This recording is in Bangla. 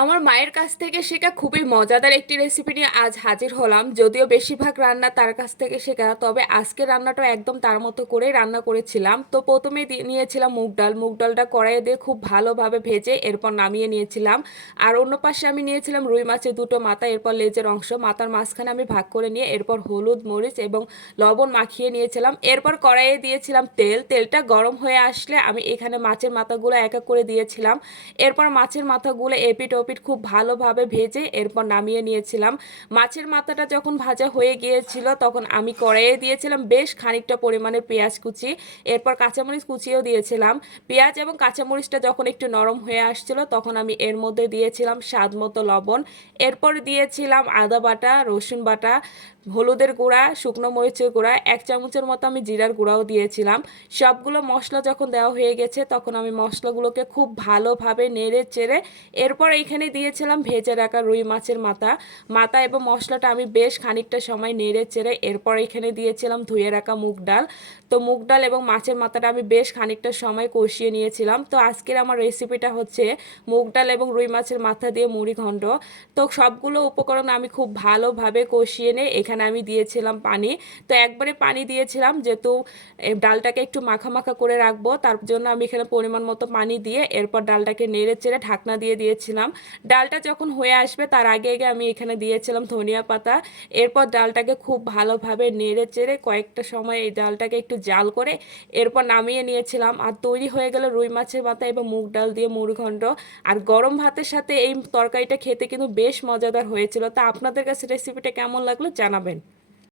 আমার মায়ের কাছ থেকে শেখা খুবই মজাদার একটি রেসিপি নিয়ে আজ হাজির হলাম। যদিও বেশিরভাগ রান্না তার কাছ থেকে শেখা, তবে আজকের রান্নাটা একদম তার মতো করেই রান্না করেছিলাম। তো প্রথমে নিয়েছিলাম মুগ ডাল। মুগ ডালটা কড়াইয়ে দিয়ে খুব ভালোভাবে ভেজে এরপর নামিয়ে নিয়েছিলাম। আর অন্য পাশে আমি নিয়েছিলাম রুই মাছের দুটো মাথা, এরপর লেজের অংশ মাথার মাঝখানে আমি ভাগ করে নিয়ে এরপর হলুদ মরিচ এবং লবণ মাখিয়ে নিয়েছিলাম। এরপর কড়াইয়ে দিয়েছিলাম তেল। তেলটা গরম হয়ে আসলে আমি এখানে মাছের মাথাগুলো এক এক করে দিয়েছিলাম। এরপর মাছের মাথাগুলো এপিট ওপিট খুব ভালোভাবে ভেজে এরপর নামিয়ে নিয়েছিলাম। মাছের মাথাটা যখন ভাজা হয়ে গিয়েছিল তখন আমি কড়াইয়ে দিয়েছিলাম বেশ খানিকটা পরিমাণের পেঁয়াজ কুচি, এরপর কাঁচামরিচ কুচিও দিয়েছিলাম। পেঁয়াজ এবং কাঁচামরিচটা যখন একটু নরম হয়ে আসছিল তখন আমি এর মধ্যে দিয়েছিলাম স্বাদ মতো লবণ, এরপর দিয়েছিলাম আদা বাটা, রসুন বাটা, হলুদের গুঁড়া, শুকনো মরিচের গুঁড়া, 1 চামচের মতো আমি জিরার গুঁড়াও দিয়েছিলাম। সবগুলো মশলা যখন দেওয়া হয়ে গেছে তখন আমি মশলাগুলোকে খুব ভালোভাবে নেড়ে চেড়ে এরপর এইখানে দিয়েছিলাম ভেজে রাখা রুই মাছের মাথা। মাথা এবং মশলাটা আমি বেশ খানিকটা সময় নেড়ে চেড়ে এরপর এখানে দিয়েছিলাম ধুয়ে রাখা মুগ ডাল। তো মুগ ডাল এবং মাছের মাথাটা আমি বেশ খানিকটা সময় কষিয়ে নিয়েছিলাম। তো আজকের আমার রেসিপিটা হচ্ছে মুগ ডাল এবং রুই মাছের মাথা দিয়ে মুড়ি ঘন্ট। তো সবগুলো উপকরণ আমি খুব ভালোভাবে কষিয়ে নিয়ে এখানে আমি দিয়েছিলাম পানি। তো একবারে পানি দিয়েছিলাম যেহেতু ডালটাকে একটু মাখা মাখা করে রাখবো, তার জন্য আমি এখানে পরিমাণ মতো পানি দিয়ে এরপর ডালটাকে নেড়ে চেড়ে ঢাকনা দিয়ে দিয়েছিলাম। ডালটা যখন হয়ে আসবে তার আগে আগে আমি এখানে দিয়েছিলাম ধনিয়া পাতা। এরপর ডালটাকে খুব ভালোভাবে নেড়ে চেড়ে কয়েকটা সময় এই ডালটাকে একটু জাল করে এরপর নামিয়ে নিয়েছিলাম। আর তৈরি হয়ে গেল রুই মাছের মাথা এবং মুগ ডাল দিয়ে মুড়িঘণ্ট। আর গরম ভাতের সাথে এই তরকারিটা খেতে কিন্তু বেশ মজাদার হয়েছিল। তা আপনাদের কাছে রেসিপিটা কেমন লাগলো জানাবেন।